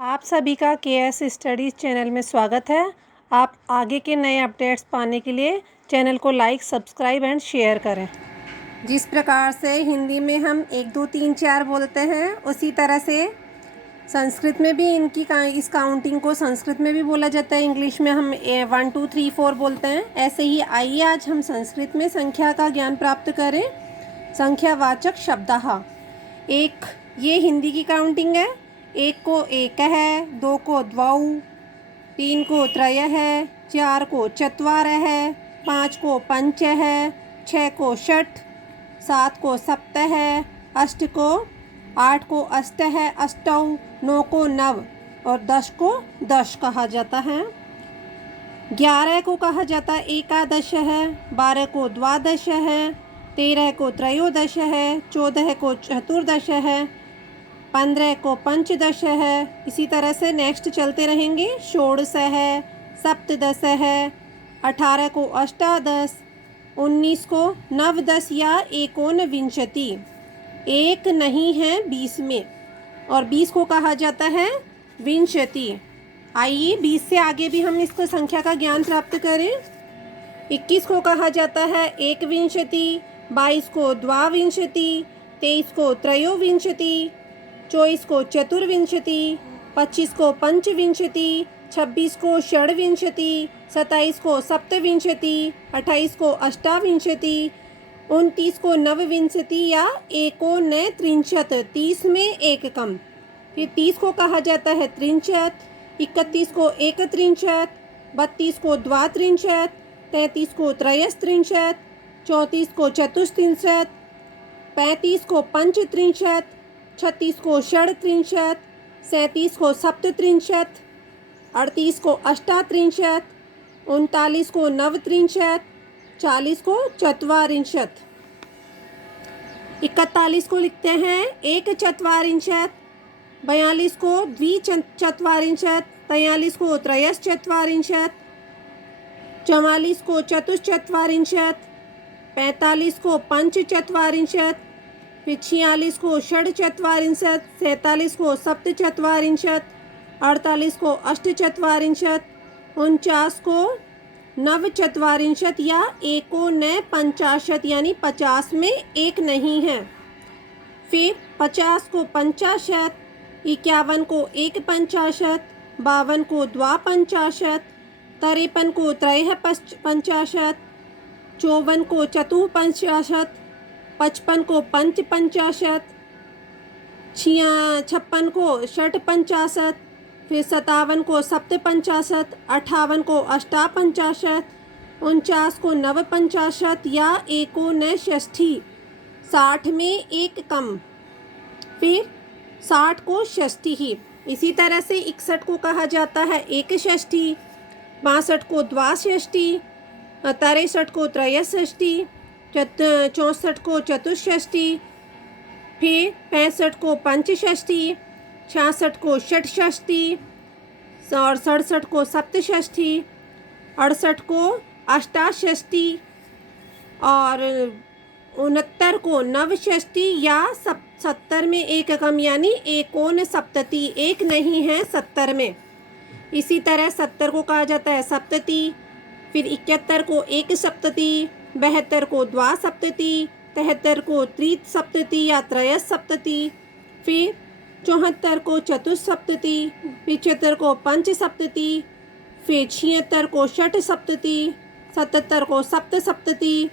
आप सभी का केएस स्टडीज़ चैनल में स्वागत है। आप आगे के नए अपडेट्स पाने के लिए चैनल को लाइक, सब्सक्राइब एंड शेयर करें। जिस प्रकार से हिंदी में हम 1 2 3 4 बोलते हैं, उसी तरह से संस्कृत में भी इस काउंटिंग को संस्कृत में भी बोला जाता है। इंग्लिश में हम 1 2 3 4 बोलते हैं। ऐसे ही आइए आज हम संस्कृत में संख्या का ज्ञान प्राप्त करें। संख्यावाचक शब्दः। एक, ये हिंदी की काउंटिंग है। 1 को एक है, 2 को द्वौ, 3 को त्रय है, 4 को चत्वार है, 5 को पंच है, 6 को षट्, 7 को सप्त है, 8 को अष्ट है, अष्टौ, 9 को नव और 10 को दश कहा जाता है। 11 को कहा जाता है एकादश है, 12 को द्वादश है, 13 को त्रयोदश है, 14 को चतुर्दश है, 15 को पंचदश है। इसी तरह से नेक्स्ट चलते रहेंगे। षोडश है, सप्तदश है, 18 को अष्टादश, 19 को नवदश या एकोनविंशति। एक नहीं है 20 में, और 20 को कहा जाता है विंशति। आइए 20 से आगे भी हम इसको संख्या का ज्ञान प्राप्त करें। 21 को कहा जाता है एकविंशति, 22 को द्वाविंशति, 23 को त्रयोविंशति, 24 को चतुर्विंशति, 25 को पंचविंशति, 26 को षड्विंशति, 27 को सप्तविंशति, 28 को अष्टाविंशति, 29 को नवविंशति या एकोनत्रिंशत्, 30 में एक कम। फिर 30 को कहा जाता है त्रिंशत्, 31 को एकत्रिंशत्, 32 को द्वात्रिंशत्, 33 को त्रयस्त्रिंशत्, 34 को चतुस्त्रिंशत्, 35 को पंचत्रिंशत्, 36 को षड्त्रिंशत्, 37 को सप्तत्रिंशत्, 38 को अष्टात्रिंशत्, 39 को नवत्रिंशत्, 40 को चत्वारिंशत्, 41 को लिखते हैं एक चत्वारिंशत्, 42 को द्विचत्वारिंशत्, 43 को त्रयश्चत्वारिंशत्, 44 को चतुश्चत्वारिंशत्, 45 को पंचचत्वारिंशत्, फिर 46 को षड्चत्वारिंशत्, 47 को सप्तचत्वारिंशत्, 48 को अष्टचत्वारिंशत्, 49 को नवचत्वारिंशत् या एकोनपंचाशत् यानी 50 में एक नहीं है। फिर 50 को पंचाशत्, 51 को एक पंचाशत्, 52 को द्वापंचाशत्, 53 को त्रयः पंचाशत्, 54 को चतुःपंचाशत्, 55 को पंचपंचाशत्, 56 को षट्पंचाशत्, फिर 57 को सप्तपंचाशत्, 58 को अष्टापंचाशत्, 49 को नवपंचाशत् या एकोनषष्ठी, 60 में एक कम। फिर 60 को षष्ठी ही। इसी तरह से 61 को कहा जाता है एकषष्ठी, 62 को द्वाषष्ठी, 63 को त्रयषष्ठी, 64 को चतुष्षष्ठी, फिर 65 को पंचषष्ठी, 66 को षट्षष्ठी और 67 को सप्तषष्ठी, 68 को अष्टाषष्ठी और 69 को नवषष्ठी या 70 में एक कम यानी एकोनसप्तति, एक नहीं है 70 में। इसी तरह 70 को कहा जाता है सप्तति, फिर 71 को एक सप्तति, 72 को द्वासप्तति, 73 को त्रिसप्तति या त्रयसप्तति, फिर 74 को चतुस्सप्तति, 75 को पंचसप्तति, फिर 76 को षट्सप्तति, 77 को सप्तसप्तति,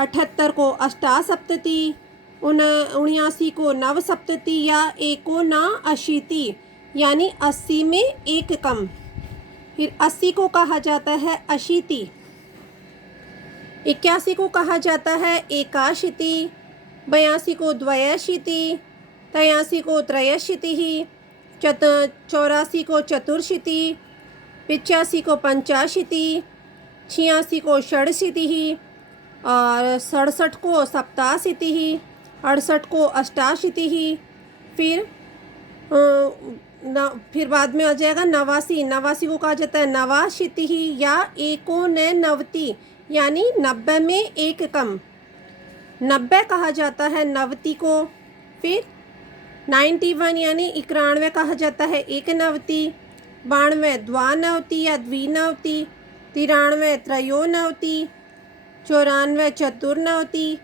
78 को अष्टासप्तति, 79 को नवसप्तति या एकोनाशीति यानी 80 में एक कम। फिर 80 को कहा जाता है अशीति, 81 को कहा जाता है एकाशीति, 82 को द्वयाशीति, 83 को त्रयाशीति, 84 को चतुर्शीति, 85 को पंचाशीति, 86 को षड्शीति और 67 को सप्ताशीति, 68 को अष्टाशीति, फिर बाद में आ जाएगा 89, 89 को कहा जाता है नवाशीति या एकोननवति यानी 90 में एक कम। 90 कहा जाता है नवति को। फिर 91 यानी 91 कहा जाता है एकनवति। 92 द्वानवति या द्विनवति। 93 त्रयोनवति। 94 चतुर्नवति।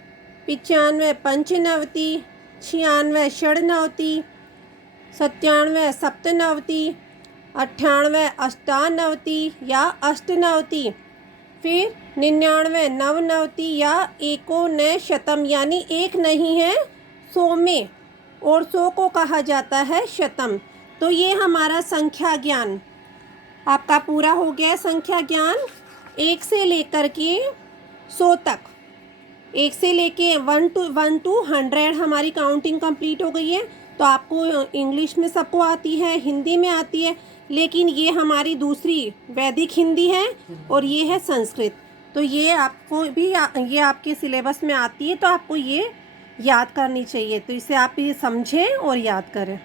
95 पंचनवति। 96 षड्नवति। 97 सप्तनवति। 98 अष्टानवति या अष्टनवति। फिर 99 नवनवति या एकोनशतम यानी एक नहीं है 100 में, और 100 को कहा जाता है शतम। तो ये हमारा संख्या ज्ञान आपका पूरा हो गया है। संख्या ज्ञान 1 से लेकर के 100 तक, 1 से लेके 1 to 100 हमारी काउंटिंग कंप्लीट हो गई है। तो आपको इंग्लिश में सबको आती है, हिंदी में आती है, लेकिन ये हमारी दूसरी वैदिक हिंदी है और ये है संस्कृत। तो ये आपको भी ये आपके सिलेबस में आती है, तो आपको ये याद करनी चाहिए। तो इसे आप ये समझें और याद करें।